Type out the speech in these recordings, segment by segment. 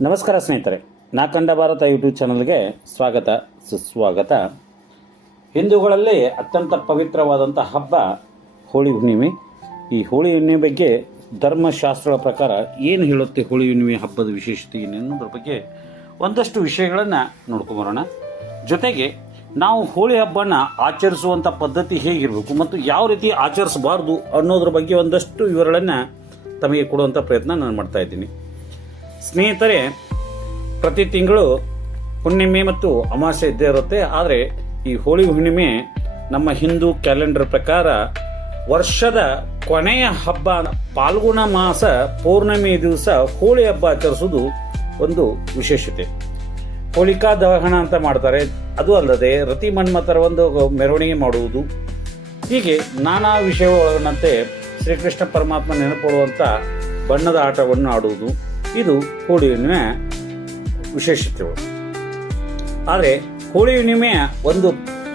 ನಮಸ್ಕಾರ ಸ್ನೇಹಿತರೆ, ನಾ ಕಂಡ ಭಾರತ ಯೂಟ್ಯೂಬ್ ಚಾನಲ್ಗೆ ಸ್ವಾಗತ ಸುಸ್ವಾಗತ. ಹಿಂದೂಗಳಲ್ಲಿ ಅತ್ಯಂತ ಪವಿತ್ರವಾದಂಥ ಹಬ್ಬ ಹೋಳಿ ಹುಣ್ಣಿಮೆ. ಈ ಹೋಳಿ ಹುಣ್ಣಿಮೆ ಬಗ್ಗೆ ಧರ್ಮಶಾಸ್ತ್ರಗಳ ಪ್ರಕಾರ ಏನು ಹೇಳುತ್ತೆ ಹೋಳಿ ಹುಣ್ಣಿಮೆ ಹಬ್ಬದ ವಿಶೇಷತೆ ಅನ್ನೋದ್ರ ಬಗ್ಗೆ ಒಂದಷ್ಟು ವಿಷಯಗಳನ್ನು ನೋಡ್ಕೊಂಬರೋಣ. ಜೊತೆಗೆ ನಾವು ಹೋಳಿ ಹಬ್ಬನ ಆಚರಿಸುವಂಥ ಪದ್ಧತಿ ಹೇಗಿರಬೇಕು ಮತ್ತು ಯಾವ ರೀತಿ ಆಚರಿಸಬಾರ್ದು ಅನ್ನೋದ್ರ ಬಗ್ಗೆ ಒಂದಷ್ಟು ವಿವರಗಳನ್ನು ತಮಗೆ ಕೊಡುವಂಥ ಪ್ರಯತ್ನ ನಾನು ಮಾಡ್ತಾ ಇದ್ದೀನಿ. ಸ್ನೇಹಿತರೆ, ಪ್ರತಿ ತಿಂಗಳು ಹುಣ್ಣಿಮೆ ಮತ್ತು ಅಮಾವಾಸ್ಯೆ ಇದ್ದೇ ಇರುತ್ತೆ. ಆದರೆ ಈ ಹೋಳಿ ಹುಣ್ಣಿಮೆ ನಮ್ಮ ಹಿಂದೂ ಕ್ಯಾಲೆಂಡರ್ ಪ್ರಕಾರ ವರ್ಷದ ಕೊನೆಯ ಹಬ್ಬ. ಪಾಲ್ಗುಣ ಮಾಸ ಪೌರ್ಣಮಿ ದಿವಸ ಹೋಳಿ ಹಬ್ಬ ಆಚರಿಸೋದು ಒಂದು ವಿಶೇಷತೆ. ಹೋಳಿಕಾ ದಹನ ಅಂತ ಮಾಡ್ತಾರೆ. ಅದು ಅಲ್ಲದೆ ರತಿ ಮನ್ಮಥರ ಒಂದು ಮೆರವಣಿಗೆ ಮಾಡುವುದು, ಹೀಗೆ ನಾನಾ ವಿಷಯಗಳನ್ನಂತೆ ಶ್ರೀಕೃಷ್ಣ ಪರಮಾತ್ಮ ನೆನಪುಡುವಂಥ ಬಣ್ಣದ ಆಟವನ್ನು ಆಡುವುದು, ಇದು ಹೋಳಿ ಹುಣ್ಣಿಮೆಯ ವಿಶೇಷತೆಗಳು. ಆದರೆ ಹೋಳಿ ಹುಣ್ಣಿಮೆಯ ಒಂದು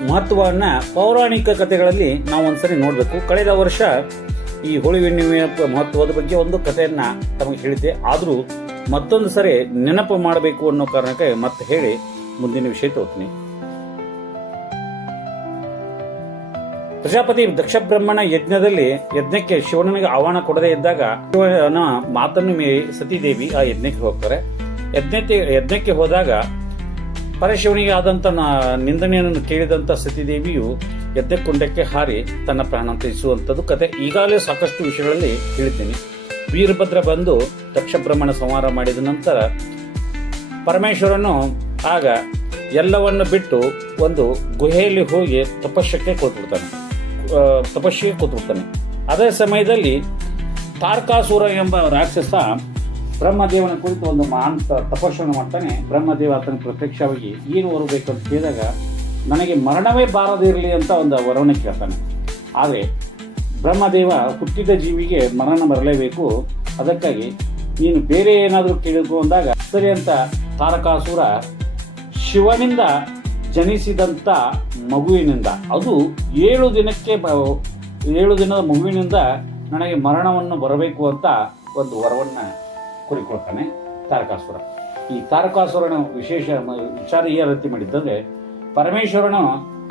ಮಹತ್ವವನ್ನು ಪೌರಾಣಿಕ ಕಥೆಗಳಲ್ಲಿ ನಾವು ಒಂದ್ಸರಿ ನೋಡಬೇಕು. ಕಳೆದ ವರ್ಷ ಈ ಹೋಳಿ ಹುಣ್ಣಿಮೆಯ ಮಹತ್ವದ ಬಗ್ಗೆ ಒಂದು ಕಥೆಯನ್ನು ತಮಗೆ ಹೇಳಿದ್ದೆ. ಆದರೂ ಮತ್ತೊಂದು ಸರಿ ನೆನಪು ಮಾಡಬೇಕು ಅನ್ನೋ ಕಾರಣಕ್ಕೆ ಮತ್ತೆ ಹೇಳಿ ಮುಂದಿನ ವಿಷಯ ತೋರ್ತೀನಿ. ಪ್ರಜಾಪತಿ ದಕ್ಷ ಬ್ರಹ್ಮಣ ಯಜ್ಞಕ್ಕೆ ಶಿವನಿಗೆ ಆಹ್ವಾನ ಕೊಡದೇ ಇದ್ದಾಗ ಶಿವನ ಮಾತನ್ನು ಮೀರಿ ಸತೀದೇವಿ ಆ ಯಜ್ಞಕ್ಕೆ ಹೋಗ್ತಾರೆ. ಯಜ್ಞಕ್ಕೆ ಹೋದಾಗ ಪರಶಿವನಿಗೆ ಆದಂತ ನಿಂದನೆಯನ್ನು ಕೇಳಿದಂತ ಸತೀದೇವಿಯು ಯಜ್ಞಕುಂಡಕ್ಕೆ ಹಾರಿ ತನ್ನ ಪ್ರಾಣ ತ್ಯಜಿಸುವಂಥದ್ದು ಕತೆ ಈಗಾಗಲೇ ಸಾಕಷ್ಟು ವಿಷಯಗಳಲ್ಲಿ ಹೇಳಿದ್ದೀನಿ. ವೀರಭದ್ರ ಬಂದು ದಕ್ಷ ಬ್ರಹ್ಮಣ ಸಂಹಾರ ಮಾಡಿದ ನಂತರ ಪರಮೇಶ್ವರನು ಆಗ ಎಲ್ಲವನ್ನು ಬಿಟ್ಟು ಒಂದು ಗುಹೆಯಲ್ಲಿ ಹೋಗಿ ತಪಸ್ಸಿಗೆ ಕೂತ್ಬಿಡ್ತಾನೆ. ಅದೇ ಸಮಯದಲ್ಲಿ ತಾರಕಾಸುರ ಎಂಬ ರಾಕ್ಷಸ ಬ್ರಹ್ಮದೇವನ ಕುರಿತು ಒಂದು ಮಹಾನ್ ತಪಸ್ಸನ್ನು ಮಾಡ್ತಾನೆ. ಬ್ರಹ್ಮದೇವ ಆತನ ಪ್ರತ್ಯಕ್ಷವಾಗಿ ಏನು ಬರಬೇಕು ಅಂತ ಕೇಳಿದಾಗ ನನಗೆ ಮರಣವೇ ಬಾರದಿರಲಿ ಅಂತ ಒಂದು ವರವನ್ನು ಕೇಳ್ತಾನೆ. ಆದರೆ ಬ್ರಹ್ಮದೇವ ಹುಟ್ಟಿದ ಜೀವಿಗೆ ಮರಣ ಬರಲೇಬೇಕು, ಅದಕ್ಕಾಗಿ ನೀನು ಬೇರೆ ಏನಾದರೂ ಕೇಳಿಕೊ ಅಂದಾಗ ಸರಿ ಅಂತ ತಾರಕಾಸುರ ಶಿವನಿಂದ ಜನಿಸಿದಂಥ ಮಗುವಿನಿಂದ, ಅದು 7 ದಿನದ ಮಗುವಿನಿಂದ ನನಗೆ ಮರಣವನ್ನು ಬರಬೇಕು ಅಂತ ಒಂದು ವರವನ್ನು ಕೋರಿಕೊಳ್ತಾನೆ ತಾರಕಾಸುರ. ಈ ತಾರಕಾಸುರನ ವಿಚಾರ ಈ ರೀತಿ ಮಾಡಿದ್ದಂದ್ರೆ, ಪರಮೇಶ್ವರನು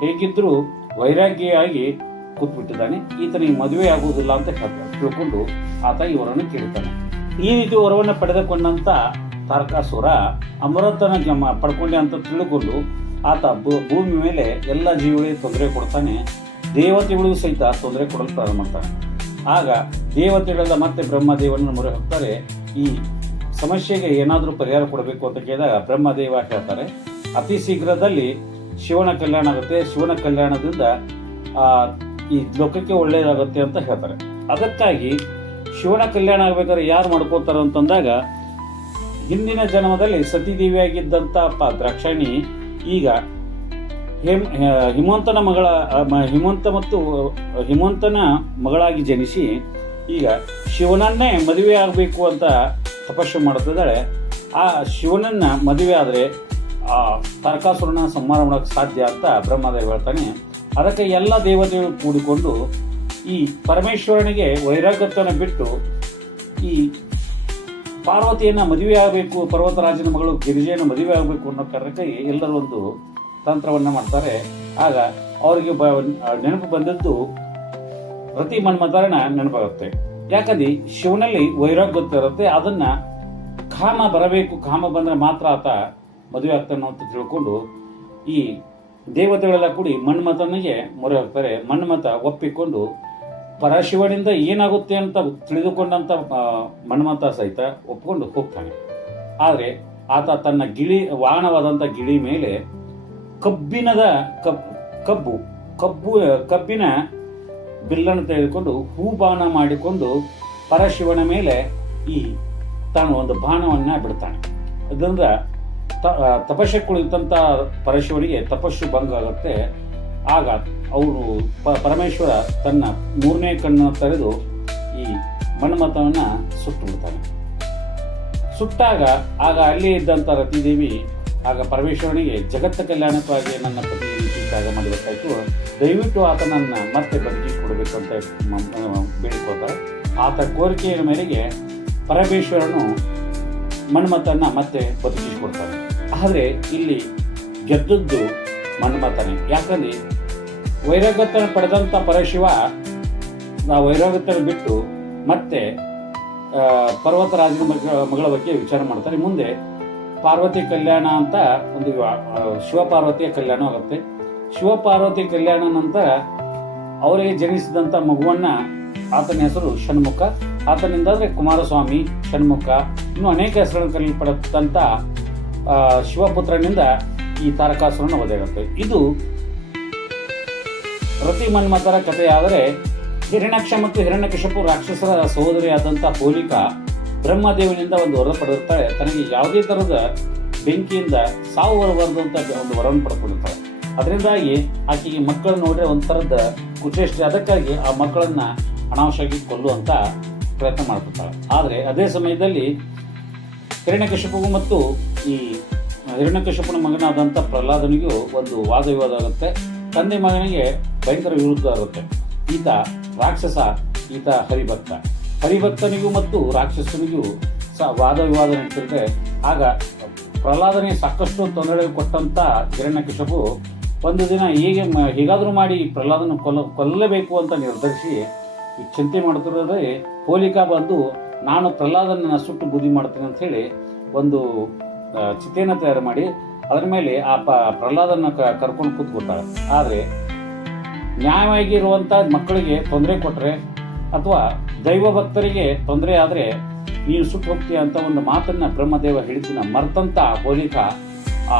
ಹೇಗಿದ್ರೂ ವೈರಾಗ್ಯಿಯಾಗಿ ಕೂತ್ಬಿಟ್ಟಿದ್ದಾನೆ, ಈತನಿಗೆ ಮದುವೆ ಆಗುವುದಿಲ್ಲ ಅಂತ ತಿಳ್ಕೊಂಡು ಆತ ಈ ವರವನ್ನು ಕೇಳ್ತಾನೆ. ಈ ರೀತಿ ವರವನ್ನು ಪಡೆದುಕೊಂಡಂತ ತಾರಕಾಸುರ ಅಮೃತನ ಪಡ್ಕೊಂಡೆ ಅಂತ ತಿಳ್ಕೊಂಡು ಆತ ಭೂಮಿ ಮೇಲೆ ಎಲ್ಲ ಜೀವಿಗಳಿಗೆ ತೊಂದರೆ ಕೊಡ್ತಾನೆ. ದೇವತೆಗಳಿಗೂ ಸಹಿತ ತೊಂದರೆ ಕೊಡಲು ಪ್ರಾರಂಭ ಮಾಡ್ತಾನೆ. ಆಗ ದೇವತೆಗಳೆಲ್ಲ ಮತ್ತೆ ಬ್ರಹ್ಮದೇವನನ್ನು ಮೊರೆ ಹೋಗ್ತಾರೆ. ಈ ಸಮಸ್ಯೆಗೆ ಏನಾದರೂ ಪರಿಹಾರ ಕೊಡಬೇಕು ಅಂತ ಕೇಳಿದಾಗ ಬ್ರಹ್ಮದೇವ ಹೇಳ್ತಾರೆ, ಅತಿ ಶೀಘ್ರದಲ್ಲಿ ಶಿವನ ಕಲ್ಯಾಣ ಆಗುತ್ತೆ, ಶಿವನ ಕಲ್ಯಾಣದಿಂದ ಈ ಲೋಕಕ್ಕೆ ಒಳ್ಳೆಯದಾಗುತ್ತೆ ಅಂತ ಹೇಳ್ತಾರೆ. ಅದಕ್ಕಾಗಿ ಶಿವನ ಕಲ್ಯಾಣ ಆಗ್ಬೇಕಾದ್ರೆ ಯಾರು ಮಾಡ್ಕೋತಾರೆ ಅಂತಂದಾಗ, ಹಿಂದಿನ ಜನ್ಮದಲ್ಲಿ ಸತೀದೇವಿಯಾಗಿದ್ದಂಥ ದ್ರಾಕ್ಷಾಯಣಿ ಈಗ ಹಿಮವಂತನ ಮಗಳಾಗಿ ಜನಿಸಿ ಈಗ ಶಿವನನ್ನೇ ಮದುವೆ ಆಗಬೇಕು ಅಂತ ತಪಸ್ಸು ಮಾಡ್ತಿದ್ದಾಳೆ. ಆ ಶಿವನನ್ನ ಮದುವೆ ಆದರೆ ಆ ತಾರಕಾಸುರನ ಸಂಹಾರ ಮಾಡೋಕ್ಕೆ ಸಾಧ್ಯ ಅಂತ ಬ್ರಹ್ಮದೇವ ಹೇಳ್ತಾನೆ. ಅದಕ್ಕೆ ಎಲ್ಲ ದೇವತೆಗಳು ಕೂಡಿಕೊಂಡು ಈ ಪರಮೇಶ್ವರನಿಗೆ ವೈರಾಗ್ಯತ್ವನ ಬಿಟ್ಟು ಈ ಪಾರ್ವತಿಯನ್ನ ಮದುವೆ ಆಗಬೇಕು, ಪರ್ವತರಾಜನ ಮಗಳು ಗಿರಿಜೆಯನ್ನು ಮದುವೆ ಆಗಬೇಕು ಅನ್ನೋ ಕಾರಣಕ್ಕೆ ಎಲ್ಲರೂ ಒಂದು ತಂತ್ರವನ್ನ ಮಾಡ್ತಾರೆ. ಆಗ ಅವರಿಗೆ ನೆನಪು ಬಂದದ್ದು ರತಿ ಮನ್ಮಥನ ನೆನಪಾಗುತ್ತೆ. ಯಾಕಂದ್ರೆ ಶಿವನಲ್ಲಿ ವೈರಾಗ್ಯ ಇರುತ್ತೆ, ಅದನ್ನ ಕಾಮ ಬರಬೇಕು, ಕಾಮ ಬಂದ್ರೆ ಮಾತ್ರ ಆತ ಮದುವೆ ಆಗ್ತಾನೆ ಅಂತ ತಿಳ್ಕೊಂಡು ಈ ದೇವತೆಗಳೆಲ್ಲ ಕೂಡಿ ಮನ್ಮಥನಿಗೆ ಮೊರೆ ಹೋಗ್ತಾರೆ. ಮನ್ಮಥ ಒಪ್ಪಿಕೊಂಡು ಪರಶಿವನಿಂದ ಏನಾಗುತ್ತೆ ಅಂತ ತಿಳಿದುಕೊಂಡಂತ ಮನ್ಮಥ ಸಹಿತ ಒಪ್ಕೊಂಡು ಹೋಗ್ತಾನೆ. ಆದರೆ ಆತ ತನ್ನ ವಾಹನವಾದಂಥ ಗಿಳಿ ಮೇಲೆ ಕಬ್ಬಿನ ಬಿಲ್ಲನ್ನು ತೆಗೆದುಕೊಂಡು ಹೂಬಾಣ ಮಾಡಿಕೊಂಡು ಪರಶಿವನ ಮೇಲೆ ತಾನು ಒಂದು ಬಾಣವನ್ನ ಬಿಡ್ತಾನೆ. ಅದರಿಂದ ತಪಸ್ಸೆ ಕುಳಿತಂತ ಪರಶಿವನಿಗೆ ತಪಸ್ಸು ಭಂಗ ಆಗುತ್ತೆ. ಆಗ ಅವರು ಪರಮೇಶ್ವರ ತನ್ನ 3ನೇ ಕಣ್ಣನ್ನು ತೆರೆದು ಈ ಮನ್ಮಥವನ್ನ ಸುಟ್ಟು ಬಿಡ್ತಾನೆ. ಸುಟ್ಟಾಗ ಆಗ ಅಲ್ಲಿ ಇದ್ದಂಥ ರತಿದೇವಿ ಆಗ ಪರಮೇಶ್ವರನಿಗೆ ಜಗತ್ತ ಕಲ್ಯಾಣಕ್ಕಾಗಿ ನನ್ನ ಪತಿ ರೀತಿ ತ್ಯಾಗ ಮಾಡಬೇಕಾಯ್ತು, ದಯವಿಟ್ಟು ಆತನನ್ನು ಮತ್ತೆ ಬದುಕಿ ಕೊಡಬೇಕು ಅಂತ ಬೇಡಿಕೊಳ್ತಾರೆ. ಆತ ಕೋರಿಕೆಯ ಮೇರೆಗೆ ಪರಮೇಶ್ವರನು ಮನ್ಮಥನ ಮತ್ತೆ ಬದುಕಿಸಿಕೊಡ್ತಾನೆ. ಆದರೆ ಇಲ್ಲಿ ಗೆದ್ದದ್ದು ಮನ್ಮಥನೇ. ಯಾಕಂದ್ರೆ ವೈರಾಗ್ಯತನ ಪಡೆದಂಥ ಪರಶಿವ ಆ ವೈರಾಗ್ಯತನ ಬಿಟ್ಟು ಮತ್ತೆ ಪರ್ವತರಾಜನ ಮಗಳ ಬಗ್ಗೆ ವಿಚಾರ ಮಾಡ್ತಾರೆ. ಮುಂದೆ ಪಾರ್ವತಿ ಕಲ್ಯಾಣ ಅಂತ ಒಂದು ಶಿವಪಾರ್ವತಿಯ ಕಲ್ಯಾಣ ಆಗುತ್ತೆ. ಶಿವಪಾರ್ವತಿ ಕಲ್ಯಾಣ ನಂತರ ಅವರಿಗೆ ಜನಿಸಿದಂಥ ಮಗುವನ್ನ ಆತನ ಹೆಸರು ಷಣ್ಮುಖ, ಆತನಿಂದ ಅಂದರೆ ಕುಮಾರಸ್ವಾಮಿ, ಷಣ್ಮುಖ, ಇನ್ನು ಅನೇಕ ಹೆಸರುಗಳನ್ನು ಕರೆಯಲ್ಪಡತಂಥ ಶಿವಪುತ್ರನಿಂದ ಈ ತಾರಕಾಸುರನ ವಧೆಯಾಗುತ್ತೆ. ಇದು ರತಿ ಮನ್ಮಥರ ಕಥೆಯಾದರೆ ಹಿರಣ್ಯಾಕ್ಷ ಮತ್ತು ಹಿರಣ್ಯಕಶಿಪು ರಾಕ್ಷಸರ ಸಹೋದರಿಯಾದಂಥ ಹೋಲಿಕಾ ಬ್ರಹ್ಮದೇವನಿಂದ ಒಂದು ವರ ಪಡೆದಿರ್ತಾಳೆ. ತನಗೆ ಯಾವುದೇ ಥರದ ಬೆಂಕಿಯಿಂದ ಸಾವು ಬರಬಾರದು ಅಂತ ಒಂದು ವರವನ್ನು ಪಡ್ಕೊಂಡಿರ್ತಾಳೆ. ಅದರಿಂದಾಗಿ ಆಕೆಗೆ ಮಕ್ಕಳು ನೋಡ್ರೆ ಒಂಥರದ ಕುಚೇಷ್ಟೆ. ಅದಕ್ಕಾಗಿ ಆ ಮಕ್ಕಳನ್ನ ಅನಾವಶ್ಯವಾಗಿ ಕೊಲ್ಲುವಂತ ಪ್ರಯತ್ನ ಮಾಡ್ತಿರ್ತಾಳೆ. ಆದರೆ ಅದೇ ಸಮಯದಲ್ಲಿ ಹಿರಣ್ಯಕಶಿಪು ಮತ್ತು ಈ ಹಿರಣ್ಯಕಶಿಪುನ ಮಗನಾದಂಥ ಪ್ರಹ್ಲಾದನಿಗೂ ಒಂದು ವಾದ ವಿವಾದ ಆಗುತ್ತೆ. ತಂದೆ ಮಗನಿಗೆ ಭಯಂಕರ ವಿರುದ್ಧ ಆಗುತ್ತೆ. ಈತ ರಾಕ್ಷಸ, ಈತ ಹರಿಭಕ್ತ. ಹರಿಭಕ್ತನಿಗೂ ಮತ್ತು ರಾಕ್ಷಸನಿಗೂ ವಾದ ವಿವಾದ ನಡೀತಿರುತ್ತೆ. ಆಗ ಪ್ರಹ್ಲಾದನಿಗೆ ಸಾಕಷ್ಟು ತೊಂದರೆ ಕೊಟ್ಟಂತ ಹಿರಣ್ಯಕಶಿಪು ಒಂದು ದಿನ ಹೀಗಾದರೂ ಮಾಡಿ ಪ್ರಹ್ಲಾದನ ಕೊಲ್ಲಬೇಕು ಅಂತ ನಿರ್ಧರಿಸಿ ಈ ಚಿಂತೆ ಮಾಡ್ತಿರೋದ್ರೆ ಹೋಲಿಕಾ ಬಂದು ನಾನು ಪ್ರಹ್ಲಾದನ ಸುಟ್ಟು ಬೂದಿ ಮಾಡ್ತೇನೆ ಅಂತ ಹೇಳಿ ಒಂದು ಚಿತೆಯನ್ನು ತಯಾರು ಮಾಡಿ ಅದರ ಮೇಲೆ ಆ ಪ್ರಹ್ಲಾದನ ಕರ್ಕೊಂಡು ಕೂತ್ಕೊಳ್ತಾಳೆ. ಆದರೆ ನ್ಯಾಯವಾಗಿರುವಂಥ ಮಕ್ಕಳಿಗೆ ತೊಂದರೆ ಕೊಟ್ಟರೆ ಅಥವಾ ದೈವ ಭಕ್ತರಿಗೆ ತೊಂದರೆ ಆದರೆ ನೀನು ಸುಟ್ಟು ಹೋಗ್ತೀಯ ಅಂತ ಒಂದು ಮಾತನ್ನ ಬ್ರಹ್ಮದೇವ ಹೇಳಿದ್ನ ಮರ್ತಂತ ಹೋಲಿಕಾ ಆ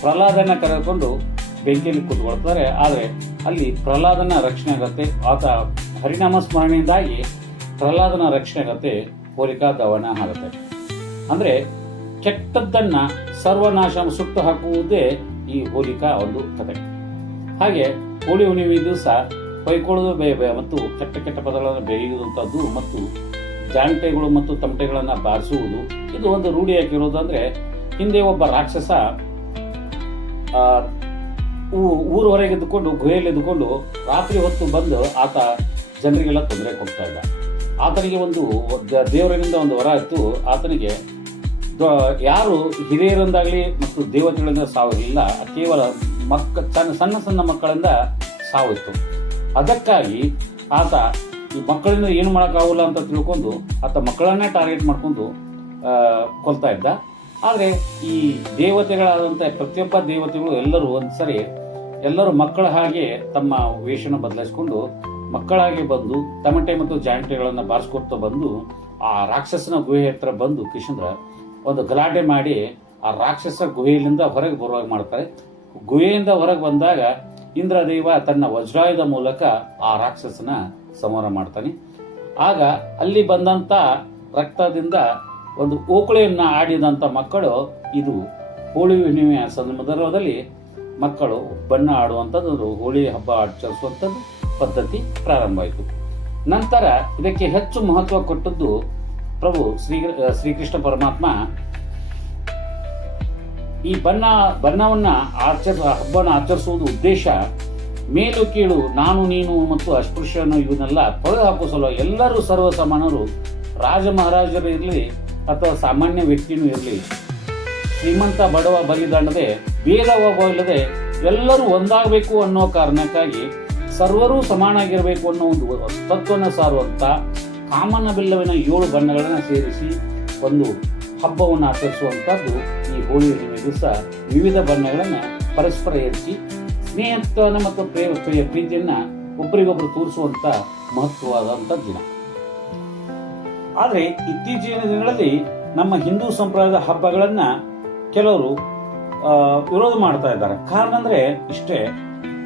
ಪ್ರಹ್ಲಾದನ ಕರೆದುಕೊಂಡು ಬೆಂಕಿಯಲ್ಲಿ ಕೂತ್ಕೊಳ್ತಾರೆ. ಆದರೆ ಅಲ್ಲಿ ಪ್ರಹ್ಲಾದನ ರಕ್ಷಣೆ ಆಗತ್ತೆ. ಆತ ಹರಿನಾಮ ಸ್ಮರಣೆಯಿಂದಾಗಿ ಪ್ರಹ್ಲಾದನ ರಕ್ಷಣೆ ಆಗತ್ತೆ. ಹೋಲಿಕಾ ದಹನ ಆಗುತ್ತೆ. ಅಂದ್ರೆ ಕೆಟ್ಟದ್ದನ್ನ ಸರ್ವನಾಶ ಸುಟ್ಟು ಹಾಕುವುದೇ ಈ ಹೋಲಿಕಾ ಒಂದು ಕಥೆ. ಹಾಗೆ ಹೋಳಿ ಹುಣ್ಣಿಮೆ ದಿವಸ ಬೈಕೊಳ್ಳೋದು ಮತ್ತು ಕೆಟ್ಟ ಕೆಟ್ಟ ಪದಗಳನ್ನು ಬೇಯುವಂಥದ್ದು ಮತ್ತು ಜಾಂಟೆಗಳು ಮತ್ತು ತಮಟೆಗಳನ್ನು ಬಾರಿಸುವುದು ಇದು ಒಂದು ರೂಢಿಯಾಗಿರೋದು. ಅಂದ್ರೆ ಹಿಂದೆ ಒಬ್ಬ ರಾಕ್ಷಸ ಊರು ಹೊರಗೆ ಇದ್ದುಕೊಂಡು ಗುಹೆಯಲ್ಲಿ ಇದ್ದುಕೊಂಡು ರಾತ್ರಿ ಹೊತ್ತು ಬಂದು ಆತ ಜನರಿಗೆಲ್ಲ ತೊಂದರೆ ಕೊಡ್ತಾ ಇದ್ದ. ಆತನಿಗೆ ಒಂದು ದೇವರಿನಿಂದ ಒಂದು ವರ ಇತ್ತು. ಆತನಿಗೆ ಯಾರು ಹಿರಿಯರಿಂದಾಗಲಿ ಮತ್ತು ದೇವತೆಗಳಿಂದ ಸಾವಿರಲಿಲ್ಲ, ಕೇವಲ ಸಣ್ಣ ಸಣ್ಣ ಮಕ್ಕಳಿಂದ ಸಾವಿತ್ತು. ಅದಕ್ಕಾಗಿ ಆತ ಈ ಮಕ್ಕಳಿಂದ ಏನು ಮಾಡೋಕ್ಕಾಗಲ್ಲ ಅಂತ ತಿಳ್ಕೊಂಡು ಆತ ಮಕ್ಕಳನ್ನೇ ಟಾರ್ಗೆಟ್ ಮಾಡ್ಕೊಂಡು ಕೊಲ್ತಾ ಇದ್ದ. ಆದರೆ ಈ ದೇವತೆಗಳಾದಂಥ ಪ್ರತಿಯೊಬ್ಬ ದೇವತೆಗಳು ಎಲ್ಲರೂ ಒಂದ್ಸರಿ ಎಲ್ಲರೂ ಮಕ್ಕಳ ಹಾಗೆ ತಮ್ಮ ವೇಷನ ಬದಲಾಯಿಸಿಕೊಂಡು ಮಕ್ಕಳಾಗಿ ಬಂದು ತಮಟೆ ಮತ್ತು ಜಾಂಟೆಗಳನ್ನು ಬಾರಿಸ್ಕೊಡ್ತಾ ಬಂದು ಆ ರಾಕ್ಷಸನ ಗುಹೆ ಹತ್ರ ಬಂದು ಕಿಶಂದ್ರ ಒಂದು ಗಲಾಟೆ ಮಾಡಿ ಆ ರಾಕ್ಷಸ ಗುಹೆಯಿಂದ ಹೊರಗೆ ಬರುವಾಗ ಮಾಡ್ತಾರೆ. ಗುಹೆಯಿಂದ ಹೊರಗೆ ಬಂದಾಗ ಇಂದ್ರದೇವ ತನ್ನ ವಜ್ರಾಯುಧ ಮೂಲಕ ಆ ರಾಕ್ಷಸನ ಸಂಹಾರ ಮಾಡ್ತಾನೆ. ಆಗ ಅಲ್ಲಿ ಬಂದಂತ ರಕ್ತದಿಂದ ಒಂದು ಓಕಳೆಯನ್ನ ಆಡಿದಂತ ಮಕ್ಕಳು ಇದು ಹೋಳಿ ಹುಣ್ಣಿಮೆಯ ಸಂದರ್ಭದಲ್ಲಿ ಮಕ್ಕಳು ಬಣ್ಣ ಆಡುವಂಥದ್ದು, ಹೋಳಿ ಹಬ್ಬ ಆಚರಿಸುವಂಥದ್ದು ಪದ್ಧತಿ ಪ್ರಾರಂಭ ಆಯಿತು. ನಂತರ ಇದಕ್ಕೆ ಹೆಚ್ಚು ಮಹತ್ವ ಕೊಟ್ಟದ್ದು ಪ್ರಭು ಶ್ರೀಕೃಷ್ಣ ಪರಮಾತ್ಮ. ಈ ಬಣ್ಣವನ್ನ ಹಬ್ಬನ ಆಚರಿಸುವುದು ಉದ್ದೇಶ ಮೇಲು ಕೀಳು, ನಾನು ನೀನು ಮತ್ತು ಅಸ್ಪೃಶ್ಯನು ಇವನ್ನೆಲ್ಲ ತೊಳೆದು ಹಾಕೋ ಸಲುವಾಗಿ ಎಲ್ಲರೂ ಸರ್ವ ಸಮಾನರು, ರಾಜ ಮಹಾರಾಜರು ಇರಲಿ ಅಥವಾ ಸಾಮಾನ್ಯ ವ್ಯಕ್ತಿನೂ ಇರಲಿ, ಶ್ರೀಮಂತ ಬಡವ ಬಲಿದಾಡದೆ ಭೇದ ಇಲ್ಲದೆ ಎಲ್ಲರೂ ಒಂದಾಗಬೇಕು ಅನ್ನೋ ಕಾರಣಕ್ಕಾಗಿ ಸರ್ವರೂ ಸಮಾನಾಗಿರಬೇಕು ಅನ್ನೋ ಒಂದು ತತ್ವನ ಸಾರುವಂತ ಕಾಮನ ಬಿಲ್ಲವಿನ 7 ಬಣ್ಣಗಳನ್ನು ಸೇರಿಸಿ ಒಂದು ಹಬ್ಬವನ್ನು ಆಚರಿಸುವಂತದ್ದು ಈ ಹೋಳಿ ಹುಣ್ಣಿಮೆ ದಿವಸ. ವಿವಿಧ ಬಣ್ಣಗಳನ್ನು ಪರಸ್ಪರ ಏರಿಸಿ ಸ್ನೇಹತ್ವನ ಮತ್ತು ಪ್ರೀತಿಯನ್ನ ಒಬ್ಬರಿಗೊಬ್ಬರು ತೋರಿಸುವಂತ ಮಹತ್ವವಾದಂತ ದಿನ. ಆದರೆ ಇತ್ತೀಚಿನ ದಿನಗಳಲ್ಲಿ ನಮ್ಮ ಹಿಂದೂ ಸಂಪ್ರದಾಯದ ಹಬ್ಬಗಳನ್ನ ಕೆಲವರು ವಿರೋಧ ಮಾಡ್ತಾ ಇದ್ದಾರೆ. ಕಾರಣ ಅಂದ್ರೆ ಇಷ್ಟೇ,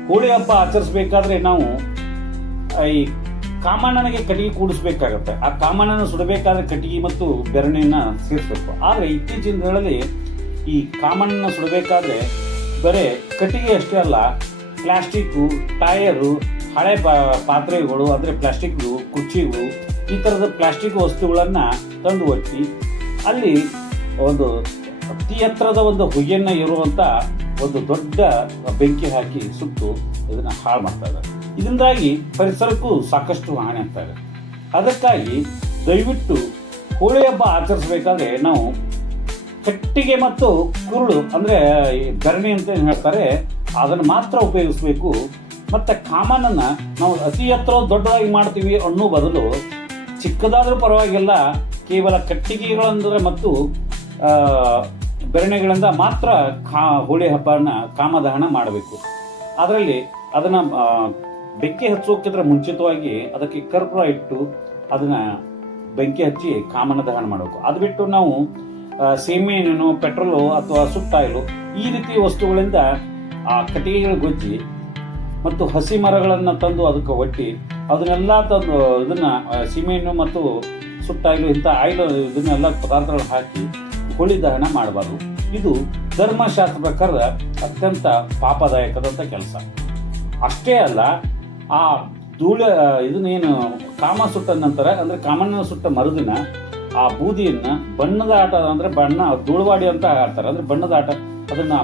ಹೋಳಿ ಹಬ್ಬ ಆಚರಿಸಬೇಕಾದ್ರೆ ನಾವು ಈ ಕಾಮಣ್ಣನಿಗೆ ಕಟ್ಟಿಗೆ ಕೂಡಿಸ್ಬೇಕಾಗತ್ತೆ. ಆ ಕಾಮಣ್ಣನ ಸುಡಬೇಕಾದ್ರೆ ಕಟ್ಟಿಗೆ ಮತ್ತು ಬೆರಣಿಯನ್ನ ಸೇರಿಸಬೇಕು. ಆದ್ರೆ ಇತ್ತೀಚಿನ ದಿನಗಳಲ್ಲಿ ಈ ಕಾಮಣ್ಣನ ಸುಡಬೇಕಾದ್ರೆ ಬರೇ ಕಟ್ಟಿಗೆ ಅಷ್ಟೇ ಅಲ್ಲ, ಪ್ಲಾಸ್ಟಿಕ್, ಟೈರು, ಹಳೆ ಪಾತ್ರೆಗಳು ಅಂದ್ರೆ ಪ್ಲಾಸ್ಟಿಕ್ ಕುರ್ಚಿಗಳು, ಈ ತರದ ಪ್ಲಾಸ್ಟಿಕ್ ವಸ್ತುಗಳನ್ನ ತಂದು ಒತ್ತಿ ಅಲ್ಲಿ ಒಂದು ಅತಿ ಎತ್ತರದ ಒಂದು ಹೊಗೆಯನ್ನ ಇರುವಂತ ಒಂದು ದೊಡ್ಡ ಬೆಂಕಿ ಹಾಕಿ ಸುಟ್ಟು ಇದನ್ನ ಹಾಳು ಮಾಡ್ತಾ ಇದ್ದಾರೆ. ಇದರಿಂದಾಗಿ ಪರಿಸರಕ್ಕೂ ಸಾಕಷ್ಟು ಹಾನಿ ಆಗ್ತಾ ಇದೆ. ಅದಕ್ಕಾಗಿ ದಯವಿಟ್ಟು ಹೋಳಿ ಹಬ್ಬ ಆಚರಿಸಬೇಕಾದ್ರೆ ನಾವು ಕಟ್ಟಿಗೆ ಮತ್ತು ಕುರುಳು ಅಂದರೆ ಈ ಬೆರಣಿ ಅಂತ ಏನು ಹೇಳ್ತಾರೆ ಅದನ್ನು ಮಾತ್ರ ಉಪಯೋಗಿಸ್ಬೇಕು. ಮತ್ತು ಕಾಮನನ್ನು ನಾವು ಅತಿ ಎತ್ತರ ದೊಡ್ಡದಾಗಿ ಮಾಡ್ತೀವಿ ಅನ್ನೋ ಬದಲು ಚಿಕ್ಕದಾದರೂ ಪರವಾಗಿಲ್ಲ, ಕೇವಲ ಕಟ್ಟಿಗೆಗಳಂದ್ರೆ ಮತ್ತು ಬೆರಣೆಗಳಿಂದ ಮಾತ್ರ ಹೋಳಿ ಹಬ್ಬನ ಕಾಮದಹನ ಮಾಡಬೇಕು. ಅದರಲ್ಲಿ ಅದನ್ನು ಬೆಂಕಿ ಹಚ್ಚೋಕ್ಕಿಂತ ಮುಂಚಿತವಾಗಿ ಅದಕ್ಕೆ ಕರ್ಪೂರ ಇಟ್ಟು ಅದನ್ನು ಬೆಂಕಿ ಹಚ್ಚಿ ಕಾಮನ ದಹನ ಮಾಡಬೇಕು. ಅದು ಬಿಟ್ಟು ನಾವು ಸೀಮೆಎಣ್ಣೆ, ಪೆಟ್ರೋಲು ಅಥವಾ ಸುಟ್ಟಾಯಿಲು ಈ ರೀತಿಯ ವಸ್ತುಗಳಿಂದ ಆ ಕಟ್ಟಿಗೆಗಳು ಗೊಜ್ಜಿ ಮತ್ತು ಹಸಿ ಮರಗಳನ್ನು ತಂದು ಅದಕ್ಕೆ ಒಟ್ಟಿ ಅದನ್ನೆಲ್ಲ ತಂದು ಇದನ್ನು ಸೀಮೆಎಣ್ಣೆ ಮತ್ತು ಸುಟ್ಟಾಯಿಲು ಇಂಥ ಆಯಿಲ್ ಇದನ್ನೆಲ್ಲ ಪದಾರ್ಥಗಳು ಹಾಕಿ ಹೋಳಿ ದಹನ ಮಾಡಬಾರ್ದು. ಇದು ಧರ್ಮಶಾಸ್ತ್ರ ಪ್ರಕಾರ ಅತ್ಯಂತ ಪಾಪದಾಯಕದಂಥ ಕೆಲಸ. ಅಷ್ಟೇ ಅಲ್ಲ, ಆ ಇದನ್ನೇನು ಕಾಮ ಸುಟ್ಟ ನಂತರ ಅಂದರೆ ಕಾಮನ ಸುಟ್ಟ ಮರುದಿನ ಆ ಬೂದಿಯನ್ನು ಬಣ್ಣದ ಆಟ ಅಂದರೆ ಧೂಳುವಾಡಿ ಅಂತ ಆಡ್ತಾರೆ, ಅಂದರೆ ಬಣ್ಣದ ಆಟ, ಅದನ್ನು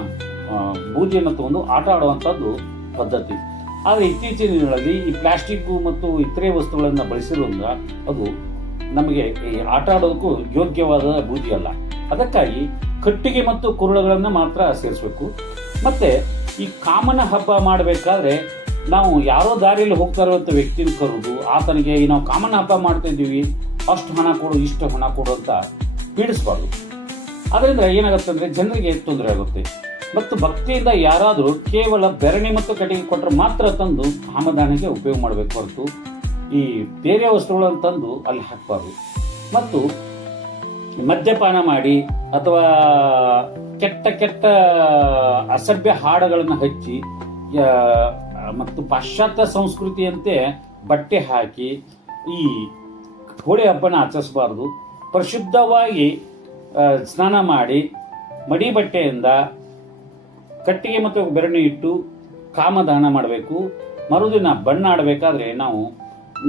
ಬೂದಿಯನ್ನು ತಗೊಂಡು ಆಟ ಆಡುವಂಥದ್ದು ಪದ್ಧತಿ. ಆದರೆ ಇತ್ತೀಚಿನ ದಿನಗಳಲ್ಲಿ ಈ ಪ್ಲಾಸ್ಟಿಕ್ ಮತ್ತು ಇತರೆ ವಸ್ತುಗಳನ್ನು ಬಳಸಿರೋದ್ರಿಂದ ಅದು ನಮಗೆ ಈ ಆಟ ಆಡೋದಕ್ಕೂ ಯೋಗ್ಯವಾದ ಬೂದಿ ಅಲ್ಲ. ಅದಕ್ಕಾಗಿ ಕಟ್ಟಿಗೆ ಮತ್ತು ಕುರುಳುಗಳನ್ನು ಮಾತ್ರ ಸೇರಿಸಬೇಕು. ಮತ್ತು ಈ ಕಾಮನ ಹಬ್ಬ ಮಾಡಬೇಕಾದ್ರೆ ನಾವು ಯಾರೋ ದಾರಿಯಲ್ಲಿ ಹೋಗ್ತಾ ಇರುವಂಥ ವ್ಯಕ್ತಿನ ಕರೆದು ಆತನಿಗೆ ನಾವು ಕಾಮನ ಹಬ್ಬ ಮಾಡ್ತಾ ಇದ್ದೀವಿ, ಅಷ್ಟು ಹಣ ಕೊಡು, ಇಷ್ಟು ಹಣ ಕೊಡು ಅಂತ ಪೀಡಿಸಬಾರ್ದು. ಅದರಿಂದ ಏನಾಗುತ್ತೆ ಅಂದರೆ ಜನರಿಗೆ ತೊಂದರೆ ಆಗುತ್ತೆ. ಮತ್ತು ಭಕ್ತಿಯಿಂದ ಯಾರಾದರೂ ಕೇವಲ ಬೆರಣಿ ಮತ್ತು ಕಟ್ಟಿಗೆ ಕೊಟ್ಟರೆ ಮಾತ್ರ ತಂದು ಕಾಮದಾನಿಗೆ ಉಪಯೋಗ ಮಾಡಬೇಕು ಹೊರತು ಈ ಬೇರೆ ವಸ್ತುಗಳನ್ನು ತಂದು ಅಲ್ಲಿ ಹಾಕಬಾರ್ದು. ಮತ್ತು ಮದ್ಯಪಾನ ಮಾಡಿ ಅಥವಾ ಕೆಟ್ಟ ಕೆಟ್ಟ ಅಸಭ್ಯ ಹಾಡುಗಳನ್ನು ಹಚ್ಚಿ ಮತ್ತು ಪಾಶ್ಚಾತ್ಯ ಸಂಸ್ಕೃತಿಯಂತೆ ಬಟ್ಟೆ ಹಾಕಿ ಈ ಹೋಳಿ ಹಬ್ಬನ ಆಚರಿಸಬಾರ್ದು. ಪರಿಶುದ್ಧವಾಗಿ ಸ್ನಾನ ಮಾಡಿ ಮಡಿ ಬಟ್ಟೆಯಿಂದ ಕಟ್ಟಿಗೆ ಮತ್ತು ಬೆರಣಿ ಇಟ್ಟು ಕಾಮದಾನ ಮಾಡಬೇಕು. ಮರುದಿನ ಬಣ್ಣ ಆಡಬೇಕಾದ್ರೆ ನಾವು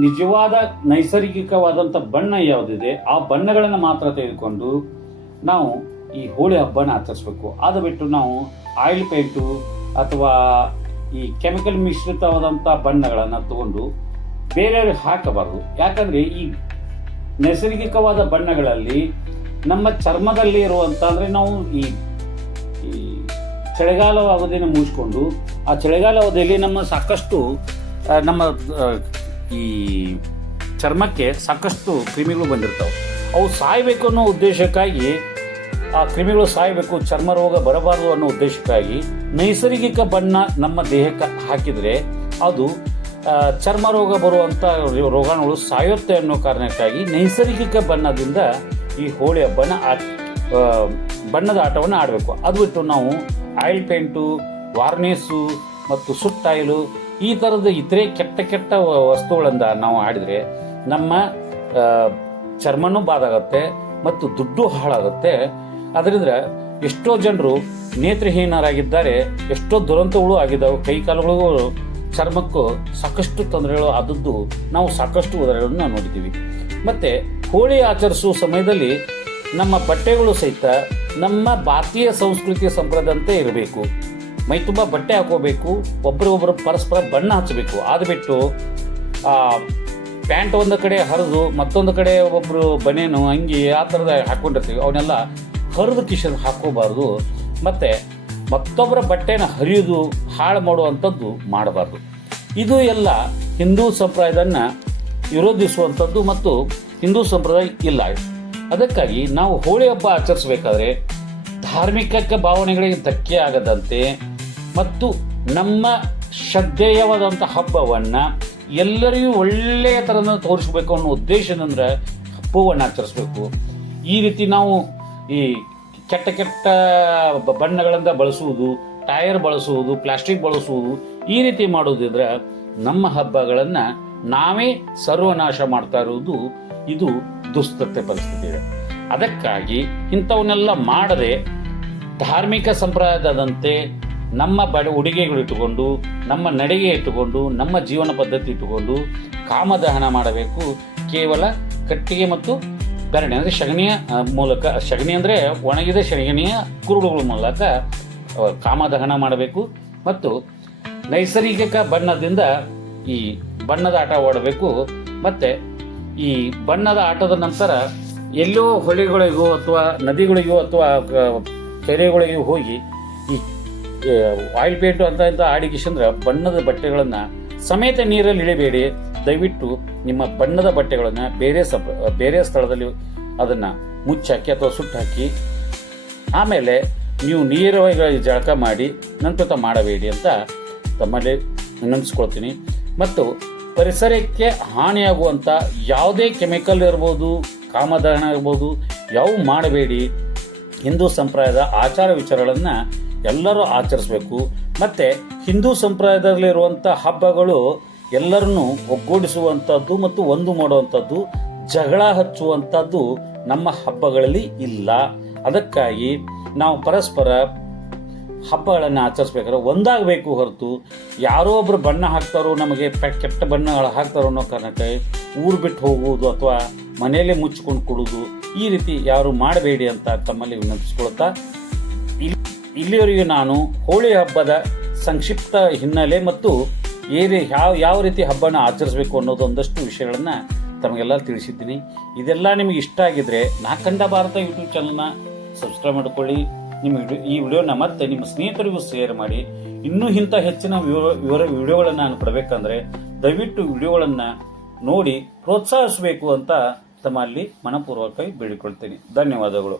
ನಿಜವಾದ ನೈಸರ್ಗಿಕವಾದಂಥ ಬಣ್ಣ ಯಾವುದಿದೆ ಆ ಬಣ್ಣಗಳನ್ನು ಮಾತ್ರ ತೆಗೆದುಕೊಂಡು ನಾವು ಈ ಹೋಳಿ ಹಬ್ಬನ ಆಚರಿಸ್ಬೇಕು. ಅದು ಬಿಟ್ಟು ನಾವು ಆಯಿಲ್ ಪೇಂಟು ಅಥವಾ ಈ ಕೆಮಿಕಲ್ ಮಿಶ್ರಿತವಾದಂಥ ಬಣ್ಣಗಳನ್ನು ತಗೊಂಡು ಬೇರೆಯವ್ರಿಗೆ ಹಾಕಬಾರ್ದು. ಯಾಕಂದರೆ ಈ ನೈಸರ್ಗಿಕವಾದ ಬಣ್ಣಗಳಲ್ಲಿ ನಮ್ಮ ಚರ್ಮದಲ್ಲಿ ಇರುವಂಥ ಅಂದರೆ ನಾವು ಈ ಚಳಿಗಾಲ ಅವಧಿಯನ್ನು ಮುಗಿಸ್ಕೊಂಡು ಆ ಚಳಿಗಾಲ ಅವಧಿಯಲ್ಲಿ ಸಾಕಷ್ಟು ನಮ್ಮ ಈ ಚರ್ಮಕ್ಕೆ ಸಾಕಷ್ಟು ಕ್ರಿಮಿಗಳು ಬಂದಿರ್ತವೆ. ಅವು ಸಾಯಬೇಕು ಅನ್ನೋ ಉದ್ದೇಶಕ್ಕಾಗಿ, ಆ ಕ್ರಿಮಿಗಳು ಸಾಯಬೇಕು, ಚರ್ಮ ರೋಗ ಬರಬಾರದು ಅನ್ನೋ ಉದ್ದೇಶಕ್ಕಾಗಿ ನೈಸರ್ಗಿಕ ಬಣ್ಣ ನಮ್ಮ ದೇಹಕ್ಕೆ ಹಾಕಿದರೆ ಅದು ಚರ್ಮ ರೋಗ ಬರುವಂಥ ರೋಗಾಣುಗಳು ಸಾಯುತ್ತೆ ಅನ್ನೋ ಕಾರಣಕ್ಕಾಗಿ ನೈಸರ್ಗಿಕ ಬಣ್ಣದಿಂದ ಈ ಹೋಳಿ ಹಬ್ಬನ ಬಣ್ಣದ ಆಟವನ್ನು ಆಡಬೇಕು. ಅದು ಬಿಟ್ಟು ನಾವು ಆಯಿಲ್ ಪೇಂಟು, ವಾರ್ನಿಸು ಮತ್ತು ಸುಟ್ಟಾಯಿಲು ಈ ಥರದ ಇತರೆ ಕೆಟ್ಟ ಕೆಟ್ಟ ವಸ್ತುಗಳಿಂದ ನಾವು ಆಡಿದರೆ ನಮ್ಮ ಚರ್ಮನೂ ಬಾದಾಗುತ್ತೆ ಮತ್ತು ದುಡ್ಡು ಹಾಳಾಗುತ್ತೆ. ಅದರಿಂದ ಎಷ್ಟೋ ಜನರು ನೇತ್ರಹೀನರಾಗಿದ್ದಾರೆ, ಎಷ್ಟೋ ದುರಂತಗಳು ಆಗಿದ್ದಾವೆ, ಕೈಕಾಲುಗಳಿಗೂ ಚರ್ಮಕ್ಕೂ ಸಾಕಷ್ಟು ತೊಂದರೆಗಳು ಆದದ್ದು ನಾವು ಸಾಕಷ್ಟು ಉದಾಹರಣೆಗಳನ್ನು ನೋಡಿದ್ದೀವಿ. ಮತ್ತು ಹೋಳಿ ಆಚರಿಸುವ ಸಮಯದಲ್ಲಿ ನಮ್ಮ ಬಟ್ಟೆಗಳು ಸಹಿತ ನಮ್ಮ ಭಾರತೀಯ ಸಂಸ್ಕೃತಿಯ ಸಂಪ್ರದಾಯದಂತೆ ಇರಬೇಕು. ಮೈ ತುಂಬ ಬಟ್ಟೆ ಹಾಕೋಬೇಕು, ಒಬ್ಬರಿಗೊಬ್ಬರು ಪರಸ್ಪರ ಬಣ್ಣ ಹಚ್ಚಬೇಕು. ಅದು ಬಿಟ್ಟು ಪ್ಯಾಂಟ್ ಒಂದು ಕಡೆ ಹರಿದು ಮತ್ತೊಂದು ಕಡೆ ಒಬ್ಬರು ಬನೇನು ಅಂಗಿ ಆ ಥರದ ಹಾಕ್ಕೊಂಡಿರ್ತೀವಿ, ಅವನ್ನೆಲ್ಲ ಹರಿದು ಕಿಶನ್ ಹಾಕೋಬಾರ್ದು. ಮತ್ತು ಮತ್ತೊಬ್ಬರ ಬಟ್ಟೆನ ಹರಿಯೋದು ಹಾಳು ಮಾಡುವಂಥದ್ದು ಮಾಡಬಾರ್ದು. ಇದು ಎಲ್ಲ ಹಿಂದೂ ಸಂಪ್ರದಾಯದನ್ನು ವಿರೋಧಿಸುವಂಥದ್ದು ಮತ್ತು ಹಿಂದೂ ಸಂಪ್ರದಾಯ ಇಲ್ಲ. ಅದಕ್ಕಾಗಿ ನಾವು ಹೋಳಿ ಹಬ್ಬ ಆಚರಿಸಬೇಕಾದ್ರೆ ಧಾರ್ಮಿಕ ಭಾವನೆಗಳಿಗೆ ಧಕ್ಕೆ ಆಗದಂತೆ ಮತ್ತು ನಮ್ಮ ಶ್ರದ್ಧೇಯವಾದಂಥ ಹಬ್ಬವನ್ನು ಎಲ್ಲರಿಗೂ ಒಳ್ಳೆಯ ಥರನ ತೋರಿಸ್ಬೇಕು ಅನ್ನೋ ಉದ್ದೇಶದಿಂದ ಹಬ್ಬವನ್ನು ಆಚರಿಸ್ಬೇಕು. ಈ ರೀತಿ ನಾವು ಈ ಕೆಟ್ಟ ಕೆಟ್ಟ ಬಣ್ಣಗಳಿಂದ ಬಳಸುವುದು, ಟೈರ್ ಬಳಸುವುದು, ಪ್ಲಾಸ್ಟಿಕ್ ಬಳಸುವುದು ಈ ರೀತಿ ಮಾಡೋದಿದ್ರೆ ನಮ್ಮ ಹಬ್ಬಗಳನ್ನು ನಾವೇ ಸರ್ವನಾಶ ಮಾಡ್ತಾ ಇರುವುದು ಇದು ದುಸ್ಥಿತಿ ಪರಿಸ್ಥಿತಿ ಇದೆ. ಅದಕ್ಕಾಗಿ ಇಂಥವನ್ನೆಲ್ಲ ಮಾಡದೆ ಧಾರ್ಮಿಕ ಸಂಪ್ರದಾಯದಂತೆ ನಮ್ಮ ಉಡುಗೆಗಳು ಇಟ್ಟುಕೊಂಡು, ನಮ್ಮ ನಡಿಗೆ ಇಟ್ಟುಕೊಂಡು, ನಮ್ಮ ಜೀವನ ಪದ್ಧತಿ ಇಟ್ಟುಕೊಂಡು ಕಾಮದಹನ ಮಾಡಬೇಕು. ಕೇವಲ ಕಟ್ಟಿಗೆ ಮತ್ತು ಬೆರಣೆ ಅಂದರೆ ಸಗಣಿಯ ಮೂಲಕ, ಸಗಣಿ ಅಂದರೆ ಒಣಗಿದ ಸಗಣಿಯ ಕುರುಡುಗಳ ಮೂಲಕ ಕಾಮದಹನ ಮಾಡಬೇಕು. ಮತ್ತು ನೈಸರ್ಗಿಕ ಬಣ್ಣದಿಂದ ಈ ಬಣ್ಣದ ಆಟ ಆಡಬೇಕು. ಮತ್ತು ಈ ಬಣ್ಣದ ಆಟದ ನಂತರ ಎಲ್ಲೋ ಹೊಳೆಗಳಿಗೂ ಅಥವಾ ನದಿಗಳಿಗೂ ಅಥವಾ ಕೆರೆಗಳಿಗೂ ಹೋಗಿ ಈ ಆಯಿಲ್ ಪೇಂಟು ಅಂತ ಆಡಿಕಿಸಂದ್ರೆ ಬಣ್ಣದ ಬಟ್ಟೆಗಳನ್ನು ಸಮೇತ ನೀರಲ್ಲಿ ಇಳಿಬೇಡಿ. ದಯವಿಟ್ಟು ನಿಮ್ಮ ಬಣ್ಣದ ಬಟ್ಟೆಗಳನ್ನು ಬೇರೆ ಸ್ಥಳದಲ್ಲಿ ಅದನ್ನು ಮುಚ್ಚಾಕಿ ಅಥವಾ ಸುಟ್ಟಾಕಿ ಆಮೇಲೆ ನೀವು ನೀರವಾಗಿ ಜಳಕ ಮಾಡಿ ನಂತರ ಮಾಡಬೇಡಿ ಅಂತ ತಮ್ಮಲ್ಲಿ ವಿನಂತಿಸ್ಕೊಳ್ತೀನಿ. ಮತ್ತು ಪರಿಸರಕ್ಕೆ ಹಾನಿಯಾಗುವಂಥ ಯಾವುದೇ ಕೆಮಿಕಲ್ ಇರ್ಬೋದು, ಕಾಮಧನ ಇರ್ಬೋದು, ಯಾವ ಮಾಡಬೇಡಿ. ಹಿಂದೂ ಸಂಪ್ರದಾಯದ ಆಚಾರ ವಿಚಾರಗಳನ್ನು ಎಲ್ಲರೂ ಆಚರಿಸಬೇಕು. ಮತ್ತು ಹಿಂದೂ ಸಂಪ್ರದಾಯದಲ್ಲಿರುವಂಥ ಹಬ್ಬಗಳು ಎಲ್ಲರನ್ನೂ ಒಗ್ಗೂಡಿಸುವಂಥದ್ದು ಮತ್ತು ಒಂದು ಮಾಡುವಂಥದ್ದು, ಜಗಳ ಹಚ್ಚುವಂಥದ್ದು ನಮ್ಮ ಹಬ್ಬಗಳಲ್ಲಿ ಇಲ್ಲ. ಅದಕ್ಕಾಗಿ ನಾವು ಪರಸ್ಪರ ಹಬ್ಬಗಳನ್ನು ಆಚರಿಸ್ಬೇಕಾದ್ರೆ ಒಂದಾಗಬೇಕು ಹೊರತು ಯಾರೋ ಒಬ್ರು ಬಣ್ಣ ಹಾಕ್ತಾರೋ, ನಮಗೆ ಕೆಟ್ಟ ಬಣ್ಣಗಳು ಹಾಕ್ತಾರೋ ಅನ್ನೋ ಕಾರಣಕ್ಕೆ ಊರು ಬಿಟ್ಟು ಹೋಗುವುದು ಅಥವಾ ಮನೆಯಲ್ಲೇ ಮುಚ್ಚಿಕೊಂಡು ಕೊಡುವುದು ಈ ರೀತಿ ಯಾರು ಮಾಡಬೇಡಿ ಅಂತ ತಮ್ಮಲ್ಲಿ ವಿನಂತಿಸ್ಕೊಳ್ತಾ, ಇಲ್ಲಿವರೆಗೂ ನಾನು ಹೋಳಿ ಹಬ್ಬದ ಸಂಕ್ಷಿಪ್ತ ಹಿನ್ನೆಲೆ ಮತ್ತು ಯಾವ ರೀತಿ ಹಬ್ಬನ ಆಚರಿಸಬೇಕು ಅನ್ನೋದು ಒಂದಷ್ಟು ವಿಷಯಗಳನ್ನು ತಮಗೆಲ್ಲ ತಿಳಿಸಿದ್ದೀನಿ. ಇದೆಲ್ಲ ನಿಮಗೆ ಇಷ್ಟ ಆಗಿದ್ರೆ ನಾಕಂಡ ಭಾರತ ಯೂಟ್ಯೂಬ್ ಚಾನಲ್ನ ಸಬ್ಸ್ಕ್ರೈಬ್ ಮಾಡಿಕೊಳ್ಳಿ. ಈ ವಿಡಿಯೋನ ಮತ್ತೆ ನಿಮ್ಮ ಸ್ನೇಹಿತರಿಗೂ ಶೇರ್ ಮಾಡಿ. ಇನ್ನೂ ಇಂಥ ಹೆಚ್ಚಿನ ವಿಡಿಯೋಗಳನ್ನು ನಾನು ಕೊಡಬೇಕಂದ್ರೆ ದಯವಿಟ್ಟು ವಿಡಿಯೋಗಳನ್ನು ನೋಡಿ ಪ್ರೋತ್ಸಾಹಿಸಬೇಕು ಅಂತ ತಮ್ಮಲ್ಲಿ ಮನಪೂರ್ವಕವಾಗಿ ಬೇಡಿಕೊಳ್ತೇನೆ. ಧನ್ಯವಾದಗಳು.